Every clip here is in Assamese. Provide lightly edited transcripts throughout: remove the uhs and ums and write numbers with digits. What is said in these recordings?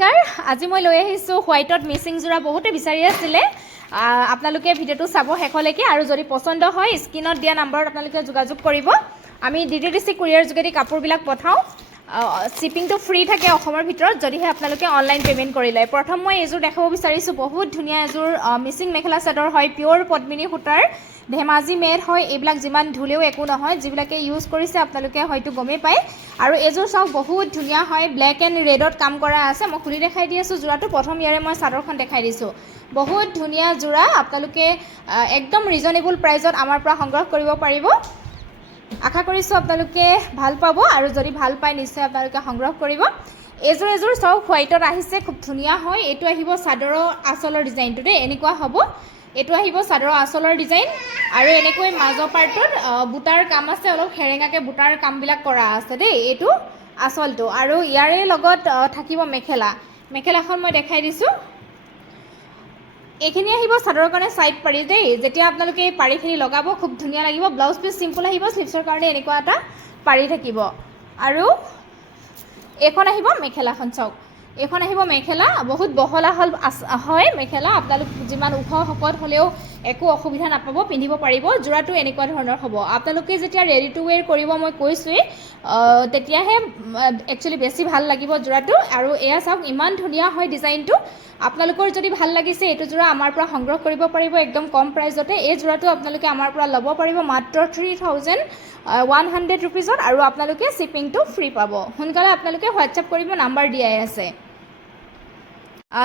নমস্কাৰ আজি মই লৈ আহিছো হোৱাইটত মিচিং জোৰা বহুতে বিচাৰি আছিলে আপোনালোকে ভিডিওটো চাব শেষলৈকে আৰু যদি পছন্দ হয় স্ক্ৰিনত দিয়া নম্বৰত আপোনালোকে যোগাযোগ কৰিব আমি ডিটিডিসি কুৰিয়াৰ যোগেদি কাপোৰবিলাক পঠাও শিপিংটো ফ্ৰী থাকে অসমৰ ভিতৰত যদিহে আপোনালোকে অনলাইন পেমেন্ট কৰিলে প্ৰথম মই এজোৰ দেখাব বিচাৰিছো বহুত ধুনীয়া এজোৰ মিচিং মেখেলা চাদৰ হয় পিওৰ পদ্মিনী সূতাৰ ধেমাজি মেড হয় এইবিলাক যিমান ধুলেও একো নহয় যিবিলাকে ইউজ কৰিছে আপোনালোকে হয়তো গমে পায় আৰু এজোৰ চাওক বহুত ধুনীয়া হয় ব্ল্যাক এন্ড ৰেডত কাম কৰা আছে মই খুলি দেখাই দি আছো জোৰাটো প্ৰথম ইয়াৰে মই চাদৰখন দেখাই দিছো বহুত ধুনীয়া জোৰা আপোনালোকে একদম ৰিজনেবল প্ৰাইজত আমাৰ পৰা সংগ্ৰহ কৰিব পাৰিব আশা কৰিছো আপোনালোকে ভাল পাব আৰু যদি ভাল পায় নিশ্চয় আপোনালোকে সংগ্ৰহ কৰিব এজোৰ চাওক হোৱাইটত আহিছে খুব ধুনীয়া হয় এটো আহিব চাদৰৰ আঁচলৰ ডিজাইনটো দে এনেকুৱা হ'ব এটো আহিব চাদৰৰ আঁচলৰ ডিজাইন আৰু এনেকৈ মাজৰ পাৰ্টত বুটাৰ কাম আছে অলপ হেৰেঙাকে বুটাৰ কামবিলাক কৰা আছে দেই এটো আঁচলটো আৰু ইয়াৰে লগত থাকিব মেখেলাখন মই দেখাই দিছো এখিনি আহিব চাদৰৰ কাৰণে সাইড পাৰি দেই যেতিয়া আপোনালোকে এই পাৰিখিনি লগাব খুব ধুনীয়া লাগিব ব্লাউজ পিস সিম্পল আহিব স্লিভছৰ কাৰণে এনেকুৱা এটা পাৰি থাকিব আৰু এখন আহিব মেখেলাখন চাওক এখন আহিব মেখেলা বহুত বহলা হয় মেখেলা আপোনালোক যিমান ওখ হকত হলেও একো অসুবিধা নাপাব পিন্ধিব পাৰিব জোৰাটো এনেকুৱা ধৰণৰ হ'ব আপোনালোকে যেতিয়া ৰেডি টু ওয়্যাৰ কৰিব মই কৈছোই তেতিয়াহে একচুয়ালি বেছি ভাল লাগিব জোৰাটো আৰু এয়া চাওক ইমান ধুনীয়া হয় ডিজাইনটো আপোনালোকৰ যদি ভাল লাগিছে এটো জোৰা আমাৰ পৰা সংগ্ৰহ কৰিব পাৰিব একদম কম প্ৰাইজতে এই জোৰাটো আপোনালোকে আমাৰ পৰা ল'ব পাৰিব মাত্ৰ 3100 रुपीजত আৰু আপোনালোকে শিপিংটো ফ্ৰী পাব হুনকালে আপোনালোকে হোৱাটসঅ্যাপ কৰিব নাম্বাৰ দিয়াই আছে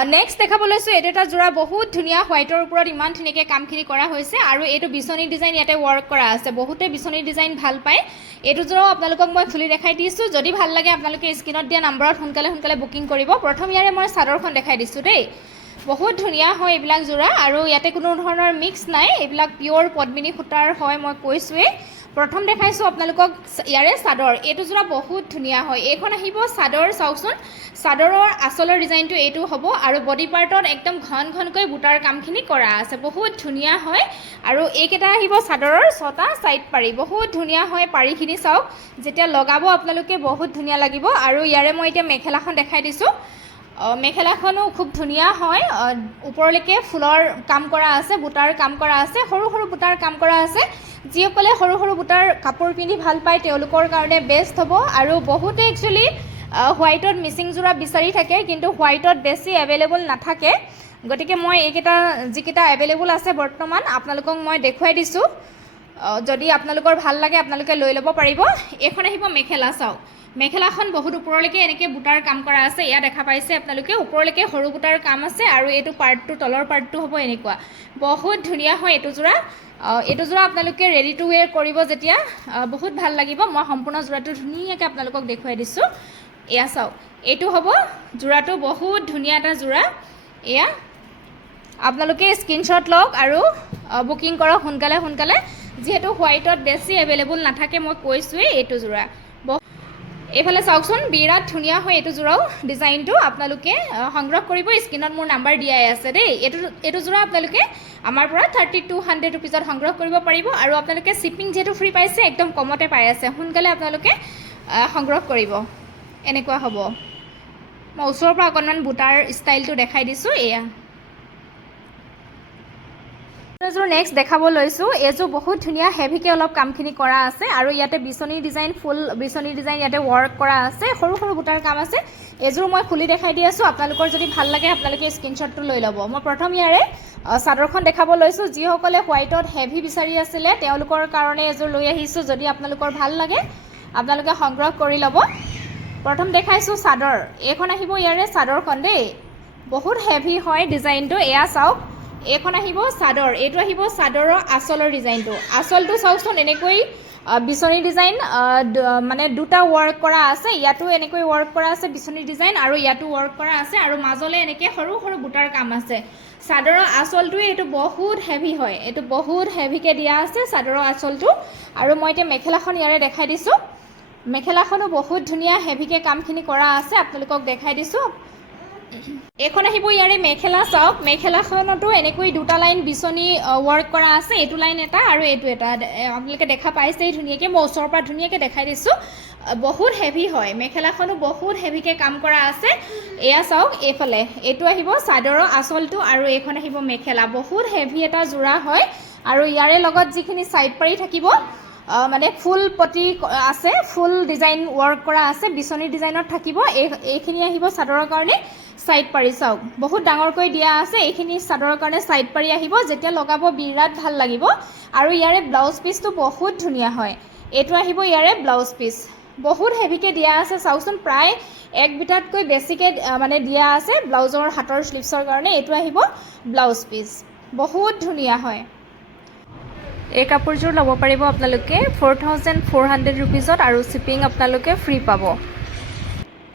নেক্সট দেখাব লৈছো এটা জোৰা বহুত ধুনীয়া হোৱাইটৰ ওপৰত ইমান ধুনীয়াকে কামখিনি কৰা হৈছে আৰু এটো বিছনি ডিজাইন ইয়াতে ওয়াৰ্ক কৰা আছে বহুতে বিছনি ডিজাইন ভাল পায় এটো জোৰাও আপোনালোকক মই খুলি দেখাই দিছো যদি ভাল লাগে আপোনালোকে স্ক্ৰিনত দিয়া নম্বৰত হুনকালে বুকিং কৰিব প্ৰথম ইয়াৰে মই চাদৰখন দেখাই দিছো দেই বহুত ধুনীয়া হয় এইবিলাক জোৰা আৰু ইয়াতে কোনো ধৰণৰ মিক্স নাই এইবিলাক পিওৰ পদ্মিনী সূতাৰ হয় মই কৈছোৱে প্ৰথম দেখাইছো আপোনালোকক ইয়াৰে চাদৰ এটো জোৰা বহুত ধুনীয়া হয় এইখন আহিব চাদৰ চাওকচোন চাদৰৰ আঁচলৰ ডিজাইনটো এটো হ'ব আৰু বডি পাৰ্টত একদম ঘনকৈ বুটাৰ কামখিনি কৰা আছে বহুত ধুনীয়া হয় আৰু এইকেইটা আহিব চাদৰৰ ছটা সাইড পাৰি বহুত ধুনীয়া হয় পাৰিখিনি চাওক যেতিয়া লগাব আপোনালোকে বহুত ধুনীয়া লাগিব আৰু ইয়াৰে মই এতিয়া মেখেলাখন দেখাই দিছো মেখেলাখনো খুব ধুনীয়া হয় ওপৰলৈকে ফুলৰ কাম কৰা আছে বুটাৰ কাম কৰা আছে সৰু বুটাৰ কাম কৰা আছে যিসকলে সৰু বুটাৰ কাপোৰ পিন্ধি ভাল পায় তেওঁলোকৰ কাৰণে বেষ্ট হ'ব আৰু বহুতে একচুয়ালি হোৱাইটত মিচিং জোৰা বিচাৰি থাকে কিন্তু হোৱাইটত বেছি এভেইলেবল নাথাকে গতিকে মই এইকেইটা যিকেইটা এভেইলেবল আছে বৰ্তমান আপোনালোকক মই দেখুৱাই দিছো যদি আপোনালোকৰ ভাল লাগে আপোনালোকে লৈ ল'ব পাৰিব এখন আহিব মেখেলা চাওক মেখেলাখন বহুত ওপৰলৈকে এনেকৈ বুটাৰ কাম কৰা আছে ইয়া দেখা পাইছে আপোনালোকে ওপৰলৈকে সৰু বুটাৰ কাম আছে আৰু এটো পাৰ্টটো তলৰ পাৰ্টটো হ'ব এনেকুৱা বহুত ধুনীয়া হয় এটো জোৰা আপোনালোকে ৰেডি টু ওয়্যাৰ কৰিব যেতিয়া বহুত ভাল লাগিব মই সম্পূৰ্ণ জোৰাটো ধুনীয়াকৈ আপোনালোকক দেখুৱাই দিছো এয়া চাওক এটো হ'ব জোৰাটো বহুত ধুনীয়া এটা জোৰা এয়া আপোনালোকে স্ক্ৰিনশ্বট লওক আৰু বুকিং কৰক হুনকালে যেহেতু হোৱাইটত বেছি এভেইলেবল নাথাকে মই কৈছোৱে এটো জোৰা এইফালে চাওকচোন বিৰাট ধুনীয়া হয় এটো জোৰাও ডিজাইনটো আপোনালোকে সংগ্ৰহ কৰিব স্ক্ৰিনত মোৰ নাম্বাৰ দিয়াই আছে দেই এটো জোৰা আপোনালোকে আমাৰ পৰা 3200 रुपीजত সংগ্ৰহ কৰিব পাৰিব আৰু আপোনালোকে শিপিং যেটো ফ্ৰী পাইছে একদম কমতে পাই আছে হুনকালে আপোনালোকে সংগ্ৰহ কৰিব এনেকুৱা হ'ব মই ওচৰৰ পৰা অকনমান বুটাৰ ষ্টাইলটো দেখাই দিছো এয়া এজোৰ নেক্সট দেখাব লৈছো এজো বহুত ধুনীয়া হেভিকে অলপ কামখিনি কৰা আছে আৰু ইয়াতে বিছনি ডিজাইন ফুল বিছনি ডিজাইন ইয়াতে ওয়াৰ্ক কৰা আছে সৰু বুটাৰ কাম আছে এজোৰ মই খুলি দেখাই দি আছো আপোনালোকৰ যদি ভাল লাগে আপোনালোকে স্ক্ৰিনশ্বটটো লৈ ল'ব মই প্ৰথম ইয়াৰে চাদৰখন দেখাব লৈছো যিসকলে হোৱাইটত হেভি বিচাৰি আছিল তেওঁলোকৰ কাৰণে এজোৰ লৈ আহিছো যদি আপোনালোকৰ ভাল লাগে আপোনালোকে সংগ্ৰহ কৰি ল'ব প্ৰথম দেখাইছো চাদৰ এখন আহিব ইয়াৰে চাদৰখন দেই বহুত হেভি হয় ডিজাইনটো এয়া চাওক এখন আহিব চাদৰ এটো আহিব চাদৰৰ আঁচলৰ ডিজাইনটো আঁচলটো চাওকচোন এনেকৈ বিছনি ডিজাইন মানে দুটা ওয়াৰ্ক কৰা আছে ইয়াতো এনেকৈ ওয়াৰ্ক কৰা আছে বিছনি ডিজাইন আৰু ইয়াতো ওয়াৰ্ক কৰা আছে আৰু মাজলে এনেকৈ সৰু বুটাৰ কাম আছে চাদৰৰ আঁচলটোৱে এটো বহুত হেভি হয় এটো বহুত হেভিকে দিয়া আছে চাদৰৰ আঁচলটো আৰু মই এতিয়া মেখেলাখন ইয়াৰে দেখাই দিছো মেখেলাখনো বহুত ধুনীয়া হেভিকে কামখিনি কৰা আছে আপোনালোকক দেখাই দিছো এখন আহিব ইয়াৰে মেখেলা চাওক মেখেলাখনটো এনেকৈ দুটা লাইন বিছনি ওয়াৰ্ক কৰা আছে এটো লাইন এটা আৰু এটো এটা আপোনালোকে দেখা পাইছে ধুনীয়াকৈ মই ওচৰৰ পৰা ধুনীয়াকৈ দেখাই দিছো বহুত হেভি হয় মেখেলাখনো বহুত হেভিকৈ কাম কৰা আছে এয়া চাওক এইফালে এইটো আহিব চাদৰৰ আঁচলটো আৰু এইখন আহিব মেখেলা বহুত হেভি এটা যোৰা হয় আৰু ইয়াৰে লগত যিখিনি ছাইড পাৰি থাকিব মানে ফুল পটি আছে ফুল ডিজাইন ৱৰ্ক কৰা আছে বিচনী ডিজাইনত থাকিব এইখিনি আহিব চাদৰৰ কাৰণে ছাইড পাৰি চাওক বহুত ডাঙৰকৈ দিয়া আছে এইখিনি চাদৰৰ কাৰণে ছাইড পাৰি আহিব যেতিয়া লগাব বিৰাট ভাল লাগিব আৰু ইয়াৰে ব্লাউজ পিচটো বহুত ধুনীয়া হয় এইটো আহিব ইয়াৰে ব্লাউজ পিচ বহুত হেভিকৈ দিয়া আছে চাওকচোন প্ৰায় 1 মিটাৰতকৈ বেছিকৈ মানে দিয়া আছে ব্লাউজৰ হাতৰ স্লিভছৰ কাৰণে এইটো আহিব ব্লাউজ পিচ বহুত ধুনীয়া হয় এই কাপোৰযোৰ ল'ব পাৰিব আপোনালোকে 4400 ৰুপিজত আৰু শ্বিপিং আপোনালোকে ফ্ৰী পাব